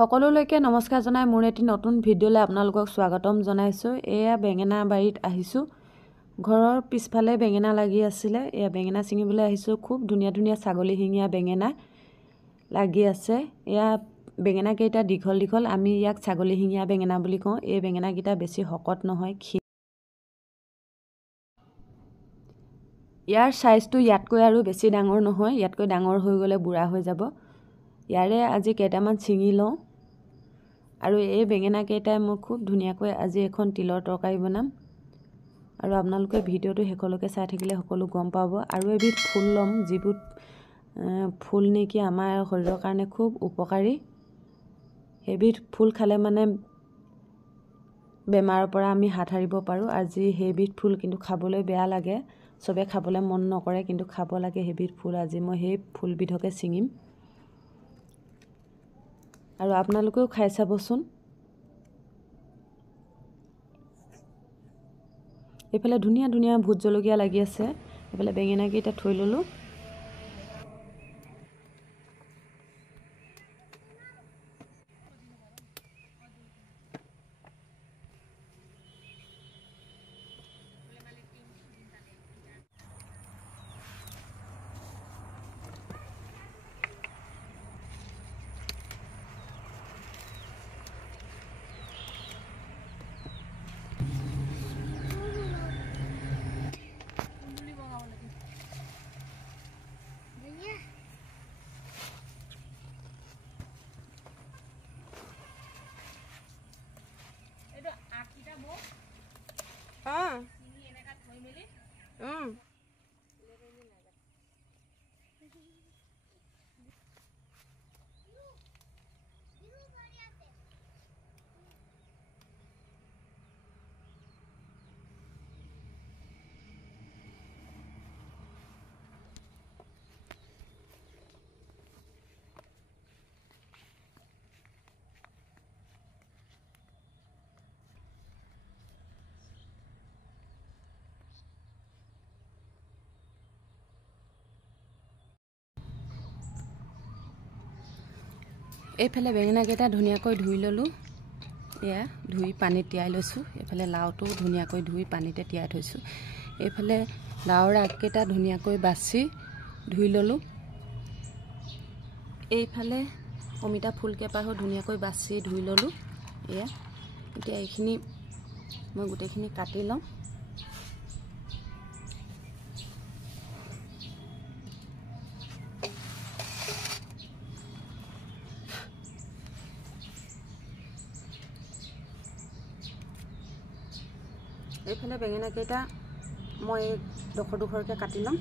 সকলোলৈকে নমস্কাৰ জনাই মোৰ এটি নতুন ভিডিঅ'লৈ আপোনালোকক স্বাগতম জনাইছোঁ। এয়া বেঙেনা বাৰীত আহিছোঁ। ঘৰৰ পিছফালে বেঙেনা লাগি আছিলে। এয়া বেঙেনা ছিঙিবলৈ আহিছোঁ। খুব ধুনীয়া ধুনীয়া ছাগলী শিঙীয়া বেঙেনা লাগি আছে। এয়া বেঙেনা কেইটা দীঘল দীঘল, আমি ইয়াক ছাগলী শিঙীয়া বেঙেনা বুলি কওঁ। এই বেঙেনাকেইটা বেছি শকত নহয়। ইয়াৰ সাইজটো ইয়াতকৈ আৰু বেছি ডাঙৰ নহয়। ইয়াতকৈ ডাঙৰ হৈ গ'লে বুঢ়া হৈ যাব। ইয়াৰে আজি কেইটামান ছিঙি লওঁ আৰু এই বেঙেনা কেইটাই মই খুব ধুনীয়াকৈ আজি এখন তিলৰ তৰকাৰী বনাম আৰু আপোনালোকে ভিডিঅ'টো শেষলৈকে চাই থাকিলে সকলো গম পাব। আৰু এবিধ ফুল ল'ম, যিবোৰ ফুল নেকি আমাৰ শৰীৰৰ কাৰণে খুব উপকাৰী। সেইবিধ ফুল খালে মানে বেমাৰৰ পৰা আমি হাত সাৰিব পাৰোঁ। আজি সেইবিধ ফুল কিন্তু খাবলৈ বেয়া লাগে, চবে খাবলৈ মন নকৰে, কিন্তু খাব লাগে সেইবিধ ফুল। আজি মই সেই ফুলবিধকে ছিঙিম আৰু আপোনালোকেও খাই চাবচোন। এইফালে ধুনীয়া ধুনীয়া ভোট জলকীয়া লাগি আছে। এইফালে বেঙেনাকেইটা থৈ ল'লোঁ। এইফালে বেঙেনাকেইটা ধুনীয়াকৈ ধুই ল'লোঁ। এয়া ধুই পানীত তিয়াই লৈছোঁ। এইফালে লাওটো ধুনীয়াকৈ ধুই পানীতে তিয়াই থৈছোঁ। এইফালে লাওৰ আগকেইটা ধুনীয়াকৈ বাছি ধুই ল'লোঁ। এইফালে অমিতা ফুলকেইপাহো ধুনীয়াকৈ বাছি ধুই ল'লোঁ। এয়া এতিয়া এইখিনি মই গোটেইখিনি কাটি লওঁ। এইফালে বেঙেনাকেইটা মই ডোখৰ ডোখৰকৈ কাটি ল'ম।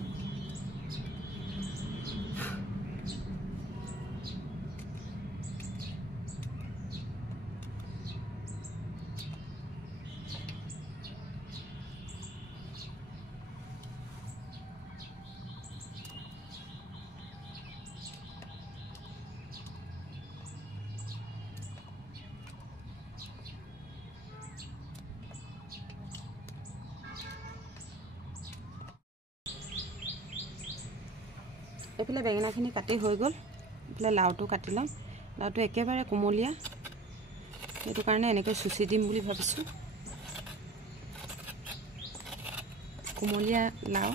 এইফালে বেঙেনাখিনি কাটি হৈ গ'ল। এইফালে লাওটো কাটি ল'ম। লাওটো একেবাৰে কোমলীয়া, সেইটো কাৰণে এনেকৈ চুচি দিম বুলি ভাবিছোঁ। কোমলীয়া লাও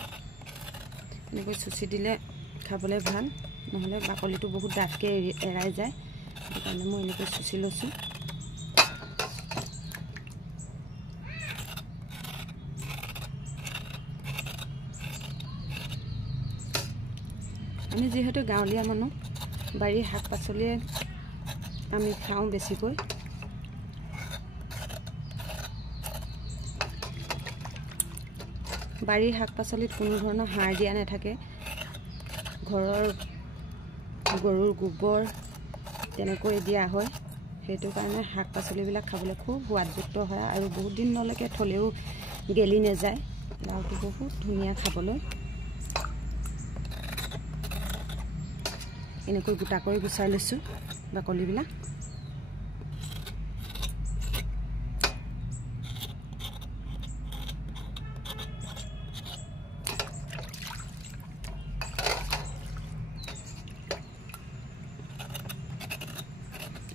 এনেকৈ চুচি দিলে খাবলৈ ভাল, নহ'লে বাকলিটো বহুত ডাঠকৈ এৰাই যায়। সেইটো কাৰণে মই এনেকৈ চুচি লৈছোঁ। আমি যিহেতু গাঁৱলীয়া মানুহ, বাৰীৰ শাক পাচলিয়ে আমি খাওঁ বেছিকৈ। বাৰীৰ শাক পাচলিত কোনো ধৰণৰ সাৰ দিয়া নাথাকে। ঘৰৰ গৰুৰ গোবৰ তেনেকৈ দিয়া হয়। সেইটো কাৰণে শাক পাচলিবিলাক খাবলৈ খুব সোৱাদযুক্ত হয় আৰু বহুত দিনলৈকে থ'লেও গেলি নাযায়। লাওটো বহুত ধুনীয়া খাবলৈ। এনেকৈ গোটা কৰি গুচাই লৈছোঁ বাকলিবিলাক।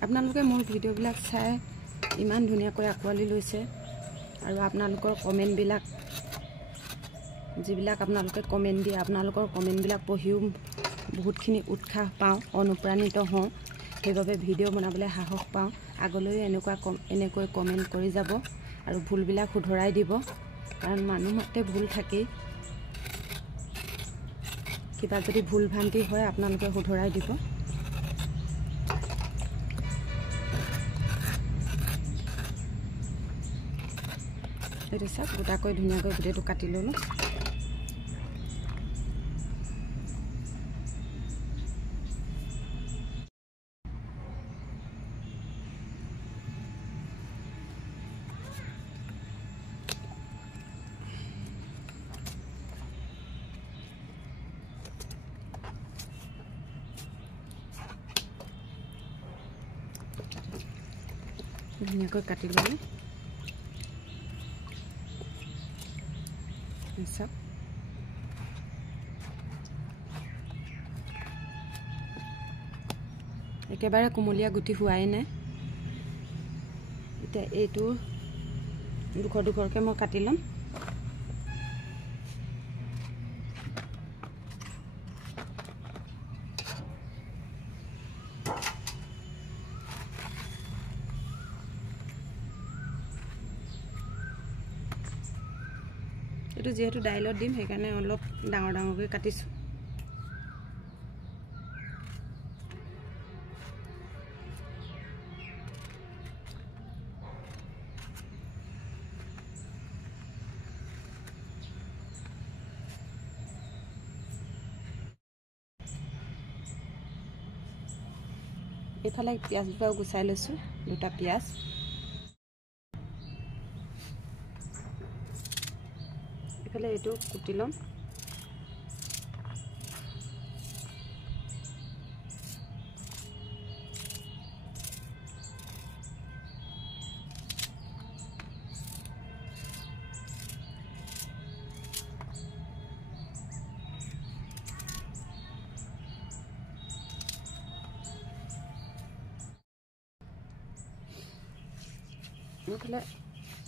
আপোনালোকে মোৰ ভিডিঅ'বিলাক চাই ইমান ধুনীয়াকৈ আঁকোৱালি লৈছে আৰু আপোনালোকৰ কমেণ্টবিলাক যিবিলাক আপোনালোকে কমেণ্ট দিয়ে আপোনালোকৰ কমেণ্টবিলাক পঢ়িও বহুতখিনি উৎসাহ পাওঁ অনুপ্ৰাণিত হওঁ সেইবাবে ভিডিঅ' বনাবলৈ সাহস পাওঁ আগলৈ এনেকৈ কমেণ্ট কৰি যাব আৰু ভুলবিলাক শুধৰাই দিব কাৰণ মানুহতে ভুল থাকেই কিবা যদি ভুল ভ্ৰান্তি হয় আপোনালোকে শুধৰাই দিব এইটো চাওক গোটাকৈ ধুনীয়াকৈ গোটেইটো কাটি ল'লোঁ ধুনীয়াকৈ কাটি ল'লোঁ চাওক একেবাৰে কোমলীয়া গুটি হোৱাই নাই এতিয়া এইটো দুখৰকৈ মই কাটি ল'ম এইটো যেহেতু দাইলত দিম সেইকাৰণে অলপ ডাঙৰ ডাঙৰকৈ কাটিছোঁ এইফালে পিঁয়াজ দুটাও গুচাই লৈছোঁ দুটা পিঁয়াজ এইফালে এইটো কুটি ল'ম এইফালে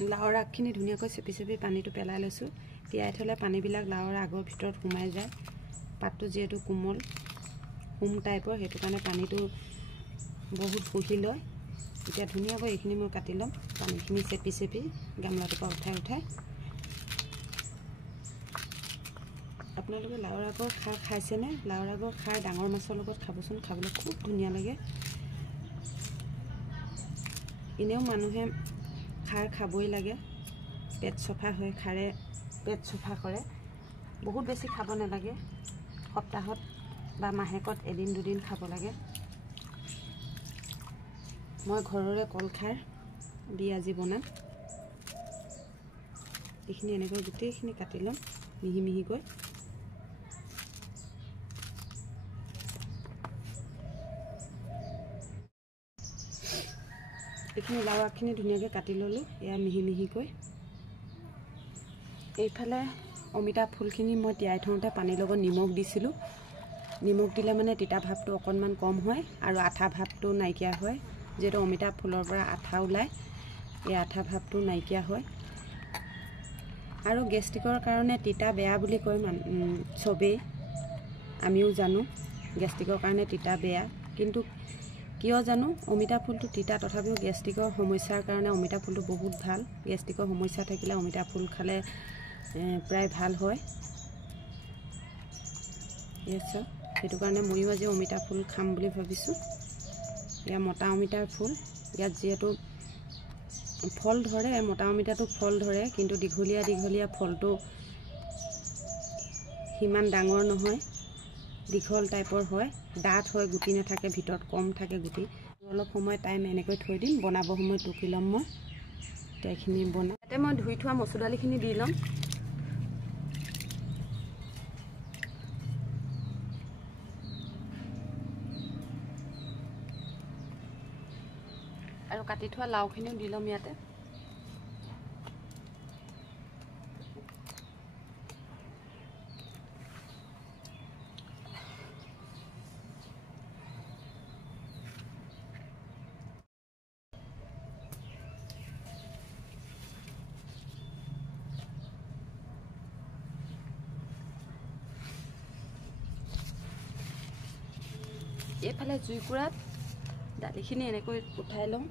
লাওৰ আগখিনি ধুনীয়াকৈ চেপি চেপি পানীটো পেলাই লৈছোঁ তিয়াই থ'লে পানীবিলাক লাওৰ আগৰ ভিতৰত সোমাই যায় পাতটো যিহেতু কোমল টাইপৰ সেইটো কাৰণে পানীটো বহুত শুহি লয় এতিয়া ধুনীয়াকৈ এইখিনি মই কাটি ল'ম পানীখিনি চেপি চেপি গামলাটোৰ পৰা উঠাই আপোনালোকে লাওৰ আগৰ খাৰ খাইছেনে লাওৰ আগৰ খাৰ ডাঙৰ মাছৰ লগত খাবচোন খাবলৈ খুব ধুনীয়া লাগে এনেও মানুহে খাৰ খাবই লাগে পেট চফা হয় খাৰে পেট চফা কৰে বহুত বেছি খাব নালাগে সপ্তাহত বা মাহেকত এদিন দুদিন খাব লাগে মই ঘৰৰে কলখাৰ দি আজি বনাম এইখিনি এনেকৈ গোটেইখিনি কাটি ল'ম মিহি মিহিকৈ এইখিনি লাও আগখিনি ধুনীয়াকৈ কাটি ল'লোঁ এয়া মিহি মিহিকৈ এইফালে অমিতা ফুলখিনি মই তিয়াই থওঁতে পানীৰ লগত নিমখ দিছিলোঁ নিমখ দিলে মানে তিতা ভাৱটো অকণমান কম হয় আৰু আঠা ভাৱটো নাইকিয়া হয় যিহেতু অমিতা ফুলৰ পৰা আঠা ওলায় এই আঠা ভাৱটো নাইকিয়া হয় আৰু গেষ্ট্ৰিকৰ কাৰণে তিতা বেয়া বুলি কয় চবেই আমিও জানো গেষ্ট্ৰিকৰ কাৰণে তিতা বেয়া কিন্তু কিয় জানো অমিতা ফুলটো তিতা তথাপিও গেষ্ট্ৰিকৰ সমস্যাৰ কাৰণে অমিতা ফুলটো বহুত ভাল গেষ্ট্ৰিকৰ সমস্যা থাকিলে অমিতা ফুল খালে প্ৰায় ভাল হয় সেইটো কাৰণে ময়ো আজি অমিতা ফুল খাম বুলি ভাবিছোঁ এয়া মতা অমিতাৰ ফুল ইয়াত যিহেতু ফল ধৰে মতা অমিতাটো ফল ধৰে কিন্তু দীঘলীয়া ফলটো সিমান ডাঙৰ নহয় দীঘল টাইপৰ হয় ডাঠ হয় গুটি নাথাকে ভিতৰত কম থাকে গুটি অলপ সময় টাইম এনেকৈ থৈ দিম বনাব সময় টুকি ল'ম মই এইখিনি বনাম ইয়াতে মই ধুই থোৱা মচুৰ দালিখিনি দি ল'ম আৰু কাটি থোৱা লাওখিনিও দি ল'ম ইয়াতে এইফালে জুইকুৰাত দালিখিনি এনেকৈ উঠাই লওঁ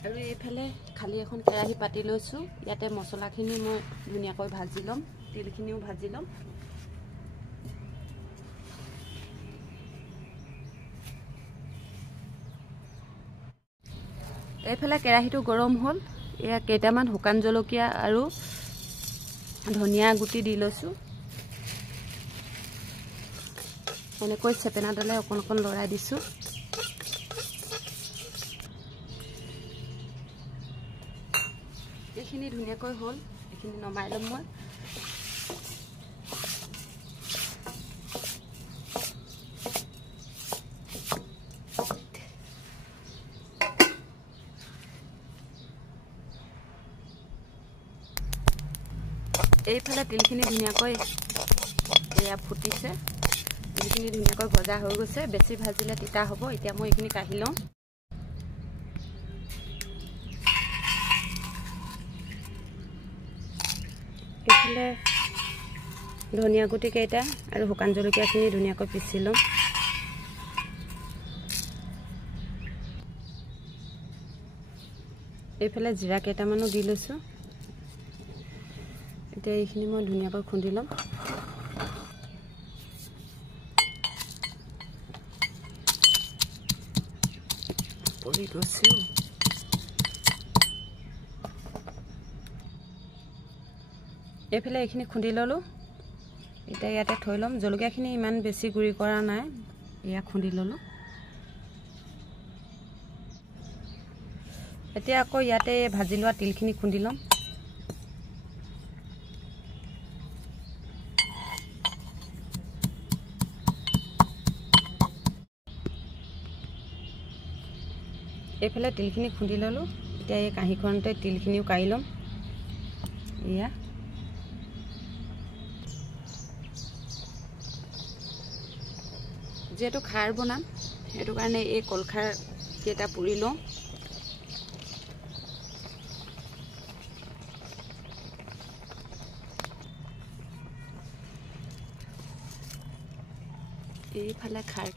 আৰু এইফালে খালি এখন কেৰাহী পাতি লৈছোঁ ইয়াতে মছলাখিনি মই ধুনীয়াকৈ ভাজি ল'ম তেলখিনিও ভাজি ল'ম এইফালে কেৰাহীটো গৰম হ'ল এয়া কেইটামান শুকান জলকীয়া আৰু ধনিয়া গুটি দি লৈছোঁ এনেকৈ চেপেনাডালে অকণ অকণ লৰাই দিছোঁ এইখিনি ধুনীয়াকৈ হ'ল এইখিনি নমাই ল'ম মই এইফালে তিলখিনি ধুনীয়াকৈ এয়া ফুটিছে তিলখিনি ধুনীয়াকৈ ভজা হৈ গৈছে বেছি ভাজিলে তিতা হ'ব এতিয়া মই এইখিনি কাঢ়ি লওঁ এইফালে ধনিয়া গুটি কেইটা আৰু শুকান জলকীয়াখিনি ধুনীয়াকৈ পিচি লওঁ এইফালে জিৰা কেইটামানো দি লৈছোঁ এতিয়া এইখিনি মই ধুনীয়াকৈ খুন্দি ল'ম পৰি গৈছে এইফালে এইখিনি খুন্দি ল'লোঁ এতিয়া ইয়াতে থৈ ল'ম জলকীয়াখিনি ইমান বেছি গুড়ি কৰা নাই এয়া খুন্দি ল'লোঁ এতিয়া আকৌ ইয়াতে ভাজি লোৱা তিলখিনি খুন্দি ল'ম এইফালে তিলখিনি খুন্দি ল'লোঁ এতিয়া এই কাঁহীখনতে তিলখিনিও কাঢ়ি ল'ম এয়া যেহেতু খাৰ বনাম সেইটো কাৰণে এই কলখাৰ কেইটা পুৰি লওঁ এইফালে খাৰ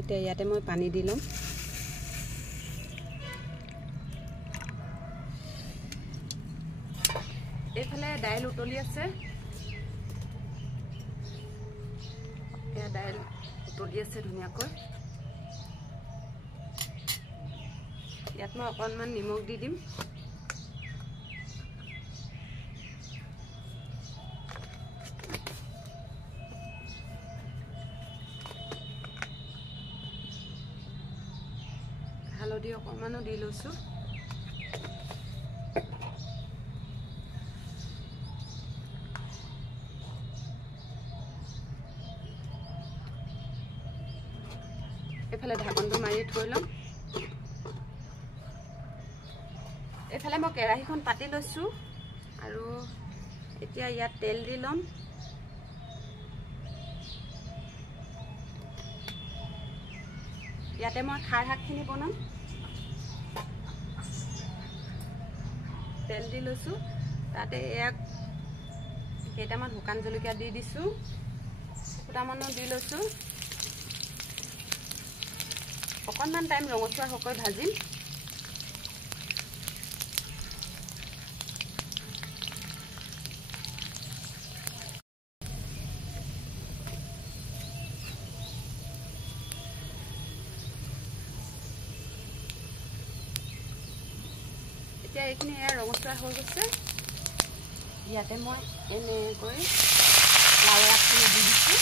এতিয়া ইয়াতে মই পানী দি ল'ম এইফালে দাইল উতলি আছে এয়া দাইল উতলি আছে ধুনীয়াকৈ ইয়াত মই অকণমান নিমখ দি দিম হালধি অকণমানো দি লৈছোঁ এইফালে ঢাকনটো মাৰি থৈ ল'ম এইফালে মই কেৰাহীখন পাতি লৈছোঁ আৰু এতিয়া ইয়াত তেল দি ল'ম ইয়াতে মই খাৰ শাকখিনি বনাম তেল দি লৈছোঁ তাতে ইয়াক কেইটামান শুকান জলকীয়া দি দিছোঁ ফুটামানো দি লৈছোঁ অকণমান টাইম ৰঙচুৱা হোৱাকৈ ভাজিম এতিয়া এইখিনি এয়া ৰঙচুৱা হৈ গৈছে ইয়াতে মই এনেকৈ লাও আগখিনি দি দিছোঁ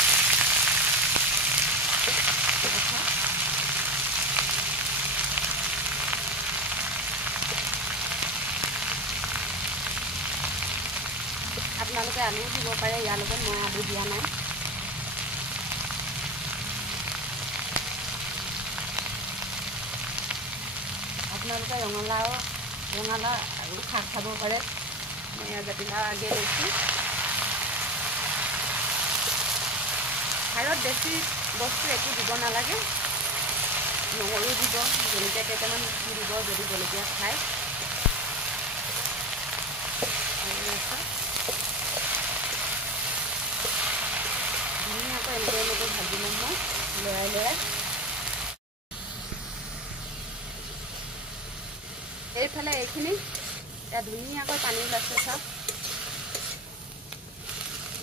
আপোনালোকে আলুও দিব পাৰে ইয়াৰ লগত মই আলু দিয়া নাই আপোনালোকে ৰঙালাও আৰু শাক খাব পাৰে মই জাতিলাও আগে লৈছোঁ খাৰত বেছি বস্তু একো দিব নালাগে নহৰু দিব জলকীয়া কেইটামান দিব যদি জলকীয়া খায় ধুনীয়াকৈ এনেকৈ ভাজি ল'ম মই লৰাই লৰাই। এইফালে এইখিনি এতিয়া ধুনীয়াকৈ পানী ওলাইছে চাওক,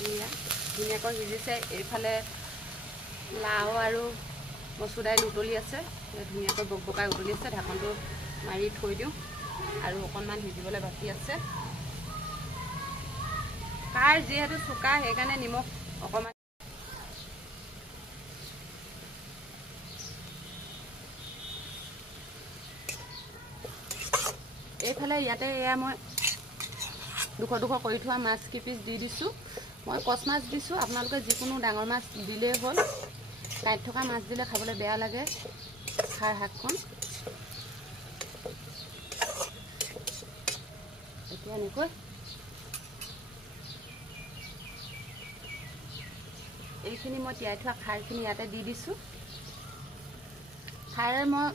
এয়া ধুনীয়াকৈ সিজিছে। এইফালে লাও আৰু মচুৰ দাইল উতলি আছে, ধুনীয়াকৈ বকবকাই উতলি আছে। ঢাকনটো মাৰি থৈ দিওঁ আৰু অকণমান সিজিবলৈ বাকী আছে। কাৰ যিহেতু চোকা সেইকাৰণে নিমখ অকণমান। এইফালে ইয়াতে এয়া মই দুশ কৰি থোৱা মাছ কিপিচ দি দিছোঁ। মই কচ মাছ দিছোঁ, আপোনালোকে যিকোনো ডাঙৰ মাছ দিলেই হ'ল। কাঁইট থকা মাছ দিলে খাবলৈ বেয়া লাগে খাৰ শাকখন। এতিয়া এনেকৈ এইখিনি মই তিয়াই থোৱা খাৰখিনি ইয়াতে দি দিছোঁ। খাৰ মই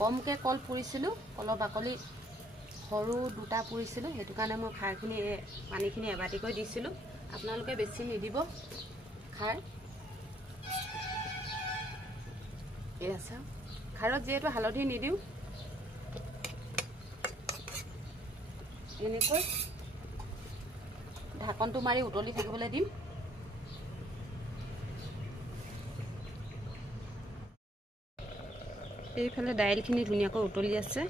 কমকৈ কল পুৰিছিলোঁ, কলৰ বাকলি সৰু দুটা পুৰিছিলোঁ, সেইটো কাৰণে মই খাৰখিনি পানীখিনি এবাটিকৈ দিছিলোঁ। আপোনালোকে বেছি নিদিব খাৰ। এয়া চাওক, খাৰত যিহেতু হালধি নিদিওঁ, এনেকৈ ঢাকনটো মাৰি উতলি থাকিবলৈ দিম। এইফালে দাইলখিনি ধুনীয়াকৈ উতলি আছে,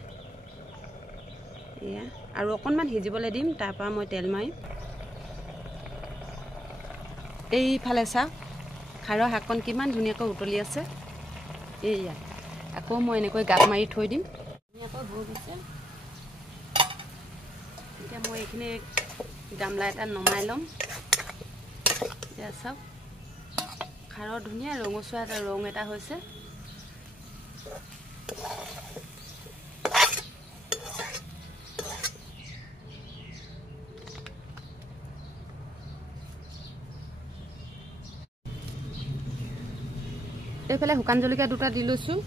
এয়া আৰু অকণমান সিজিবলৈ দিম, তাৰপৰা মই তেল মাৰিম। এইফালে চাওক, খাৰৰ শাককণ কিমান ধুনীয়াকৈ উতলি আছে। এইয়া আকৌ মই এনেকৈ গাপ মাৰি থৈ দিম। ধুনীয়াকৈ হৈ গৈছে। এতিয়া মই এইখিনি গামলা এটাত নমাই ল'ম। এতিয়া চাওক, খাৰৰ ধুনীয়া ৰঙচুৱা ৰং এটা হৈছে। এইফালে শুকান জলকীয়া দুটা দি লৈছোঁ,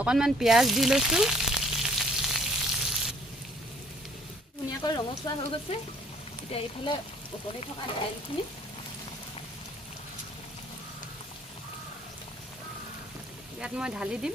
অকণমান পিঁয়াজ দি লৈছোঁ। ধুনীয়াকৈ ৰঙচুৱা হৈ গৈছে। এতিয়া এইফালে উতলি থকা দাইলখিনি ইয়াত মই ঢালি দিম।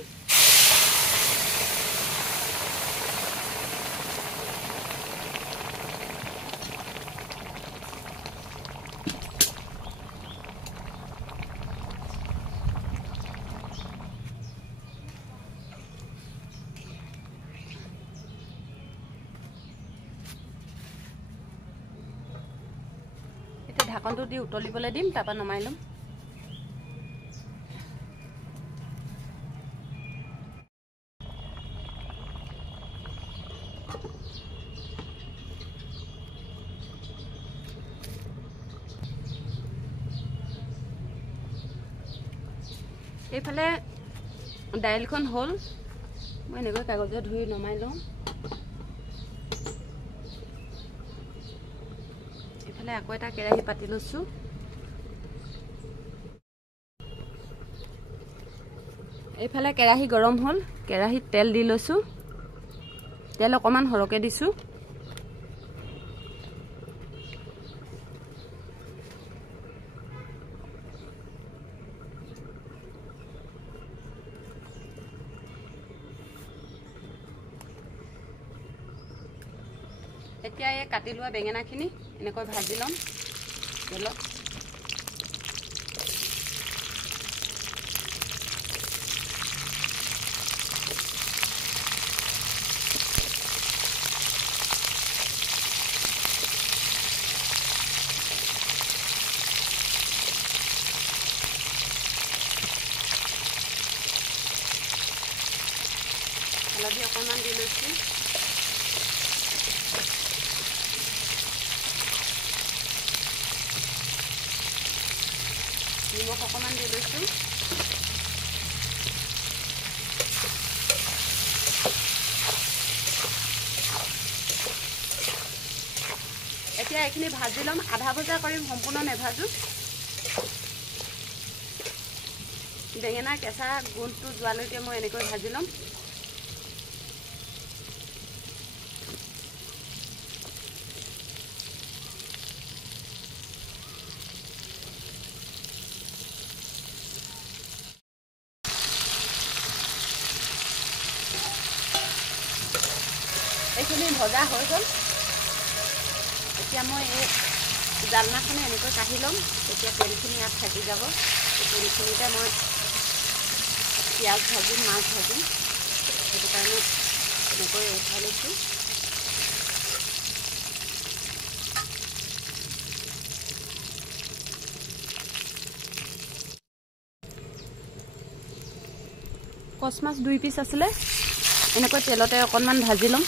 ঢাকনটো দি উতলিবলৈ দিম, তাৰপৰা নমাই ল'ম। এইফালে দাইলখন হ'ল, মই এনেকৈ কাগজে ধুই নমাই লওঁ। এইফালে আকৌ এটা কেৰাহী পাতি লৈছোঁ। এইফালে কেৰাহী গৰম হ'ল, কেৰাহীত তেল দি লৈছোঁ। তেল অকণমান সৰহকৈ দিছোঁ। এতিয়া এই কাটি লোৱা বেঙেনাখিনি এনেকৈ ভাজি ল'ম তেলত। হালধি অকণমান দি লৈছোঁ। নিমখ অকণমান দি লৈছোঁ। এতিয়া এইখিনি ভাজি ল'ম, আধা ভজা কৰিম, সম্পূৰ্ণ নেভাজোঁ। বেঙেনা কেঁচা গোন্ধটো যোৱালৈকে মই এনেকৈ ভাজি ল'ম। তিলখিনি ভজা হৈ গ'ল। এতিয়া মই এই জালনাখনে এনেকৈ কাঢ়ি ল'ম, তেতিয়া তেলখিনি ইয়াত থাকি যাব। তেলখিনিতে মই পিঁয়াজ ভাজিম, মাছ ভাজিম, সেইটো কাৰণে এনেকৈ উঠাই লৈছোঁ। কচ মাছ 2 পিচ আছিলে, এনেকৈ তেলতে অকণমান ভাজি ল'ম।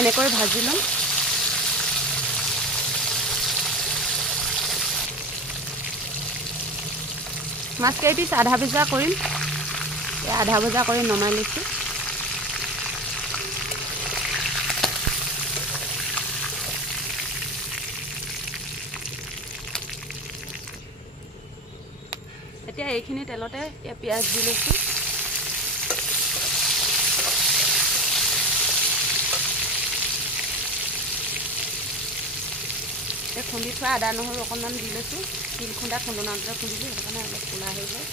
এনেকৈ ভাজি ল'ম। মাছ কেইপিচ আধা ভজা কৰিম, আধা ভজা কৰি নমাই লৈছোঁ। এতিয়া এইখিনি তেলতে পিঁয়াজ দি লৈছোঁ। খুন্দি থোৱা আদা নহৰু অকণমান দি লৈছোঁ। তিল খুন্দা খুন্দনাতে খুন্দিছোঁ, সেইটো কাৰণে অলপ ক'লা হৈ যায়।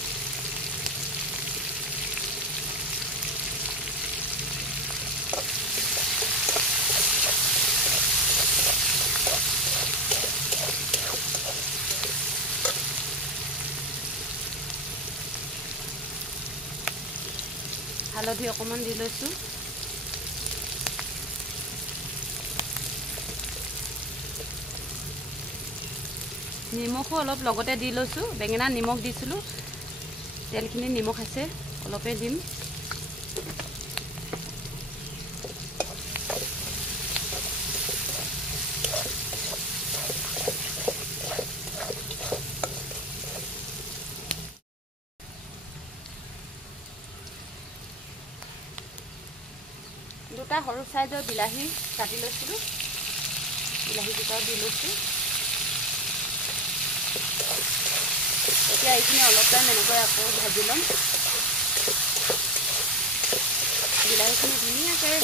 হালধি অকণমান দি লৈছোঁ। নিমখো অলপ লগতে দি লৈছোঁ। বেঙেনা নিমখ দিছিলোঁ, তেলখিনি নিমখ আছে, অলপে দিম। দুটা সৰু চাইজৰ বিলাহী কাটি লৈছিলোঁ, বিলাহী দুটাও দি লৈছোঁ। এতিয়া এইখিনি অলপ টাইম এনেকৈ আকৌ ভাজি ল'ম। বিলাহীখিনি ধুনীয়াকৈ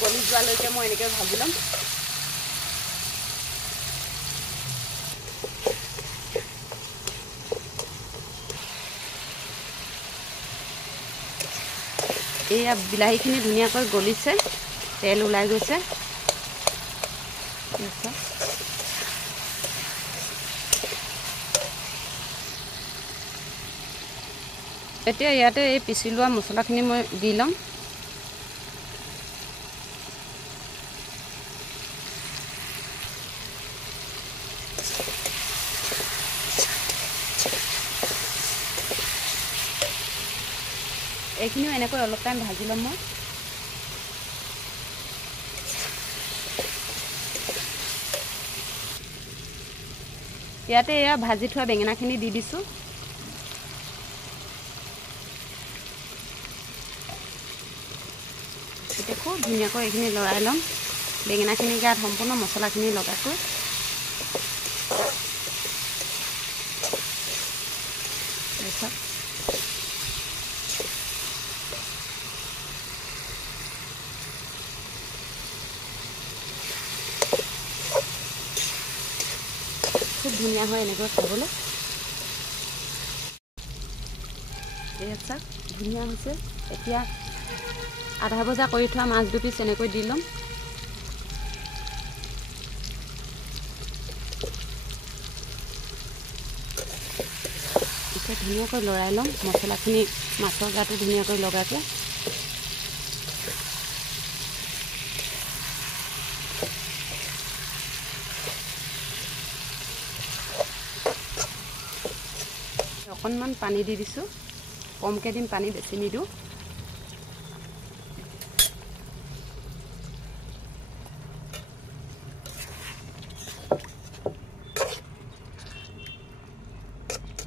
গলি যোৱালৈকে মই এনেকৈ ভাজি ল'ম। এয়া বিলাহীখিনি ধুনীয়াকৈ গলিছে, তেল ওলাই গৈছে। এতিয়া ইয়াতে এই পিচি লোৱা মছলাখিনি মই দি ল'ম। এইখিনিও এনেকৈ অলপ টাইম ভাজি ল'ম মই। ইয়াতে এয়া ভাজি থোৱা বেঙেনাখিনি দি দিছোঁ। এতিয়া খুব ধুনীয়াকৈ এইখিনি লৰাই ল'ম, বেঙেনাখিনি গাত সম্পূৰ্ণ মছলাখিনি লগাকৈ। তাৰপিছত খুব ধুনীয়া হয় এনেকৈ খাবলৈ। এয়া চাওক ধুনীয়া হৈছে। এতিয়া আধা ভজা কৰি থোৱা মাছ 2 পিচ এনেকৈ দি ল'ম। এতিয়া ধুনীয়াকৈ লৰাই ল'ম, মছলাখিনি মাছৰ গাটো ধুনীয়াকৈ লগাকৈ। অকণমান পানী দি দিছোঁ, কমকৈ দিম পানী, বেছি নিদিওঁ।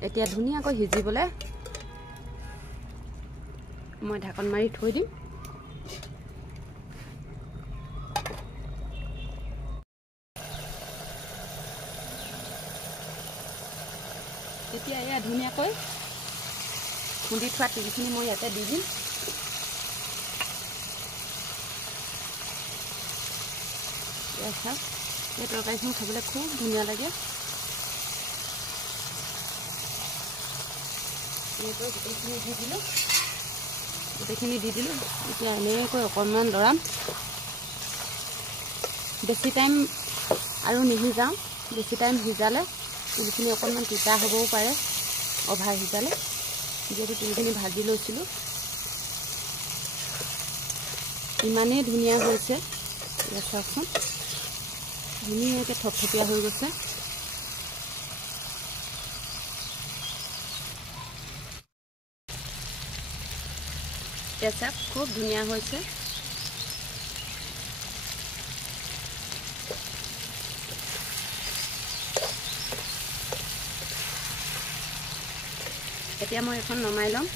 এতিয়া ধুনীয়াকৈ সিজিবলৈ মই ঢাকন মাৰি থৈ দিম। এতিয়া এয়া ধুনীয়াকৈ খুন্দি থোৱা তিলখিনি মই ইয়াতে দি দিম। চাওক এই তৰকাৰীখন খাবলৈ খুব ধুনীয়া লাগে। এনেকৈ গোটেইখিনি দি দিলোঁ। এতিয়া এনেকৈ অকণমান লৰাম। বেছি টাইম আৰু নিসিজাওঁ। বেছি টাইম সিজালে তিলখিনি অকণমান তিতা হ'বও পাৰে, অভাৰ সিজালে। যিহেতু তিলখিনি ভাজি লৈছিলোঁ। ইমানেই ধুনীয়া হৈছে, ইয়াত চাওকচোন ধুনীয়াকৈ থপথপীয়া হৈ গৈছে। এতিয়া চাওক খুব ধুনীয়া হৈছে। এতিয়া মই এখন নমাই ল'ম।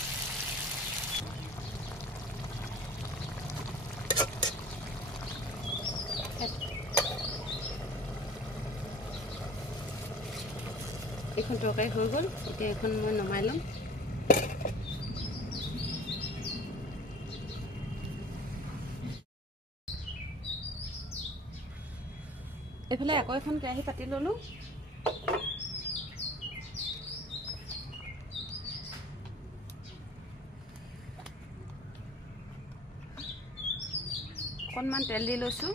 এইখন তৰকাৰী হৈ গ'ল। এতিয়া এখন মই নমাই ল'ম। এইফালে আকৌ এখন কেৰাহী পাতি ল'লোঁ। অকণমান তেল দি লৈছোঁ।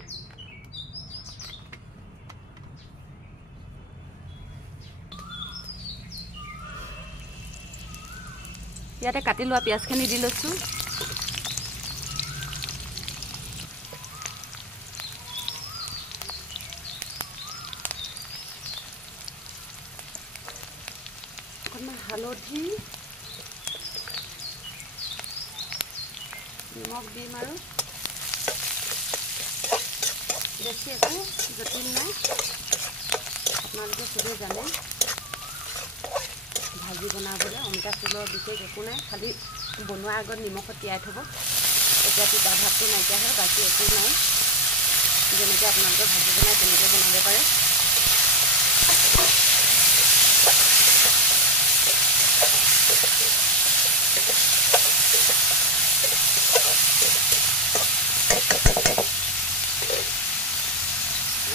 ইয়াতে কাটি লোৱা পিঁয়াজখিনি দি লৈছোঁ। অকণমান হালধি, নিমখ দিম আৰু বেছি একো জটিল নাই। আপোনালোকে চবেই জানে ভাজি বনাবলৈ অমিতা ফুলৰ বিশেষ একো নাই, খালি বনোৱাৰ আগত নিমখত তিয়াই থ'ব। তেতিয়া তিতা ভাৱটো নাইকিয়া হয়, বাকী একো নাই। যেনেকৈ আপোনালোকে ভাজি বনাই তেনেকৈ বনাব পাৰে।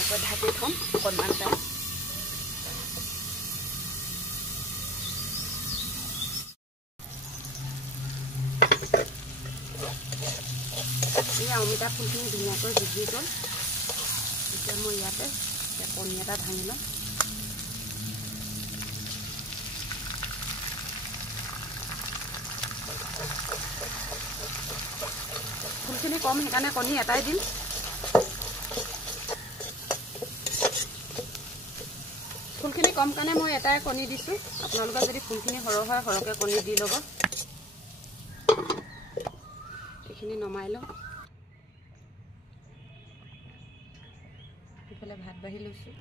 আকৌ ঢাকি থ'ম অকণমান টাইম। এই অমিতা ফুলখিনি ধুনীয়াকৈ ভিজি গ'ল। এতিয়া মই ইয়াতে কণী এটা ভাঙি ল'ম। ফুলখিনি কম সেইকাৰণে কণী এটাই দিম। ফুলখিনি কম কাৰণে মই এটাই কণী দিছোঁ। আপোনালোকে যদি ফুলখিনি সৰহ হয় সৰহকৈ কণী দি ল'ব। এইখিনি নমাই লওঁ। এইফালে ভাত বাঢ়ি লৈছোঁ।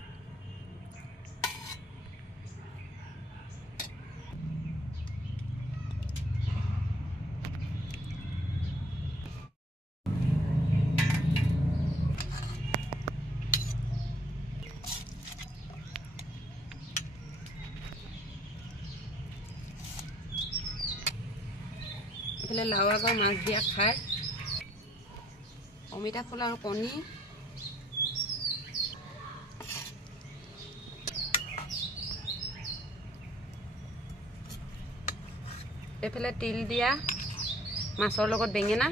এইফালে লাও আগৰ মাছ দিয়া খাৰ, অমিতা ফুল আৰু কণী, এইফালে তিল দিয়া মাছৰ লগত বেঙেনা,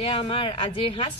এয়া আমাৰ আজিৰ সাঁজ।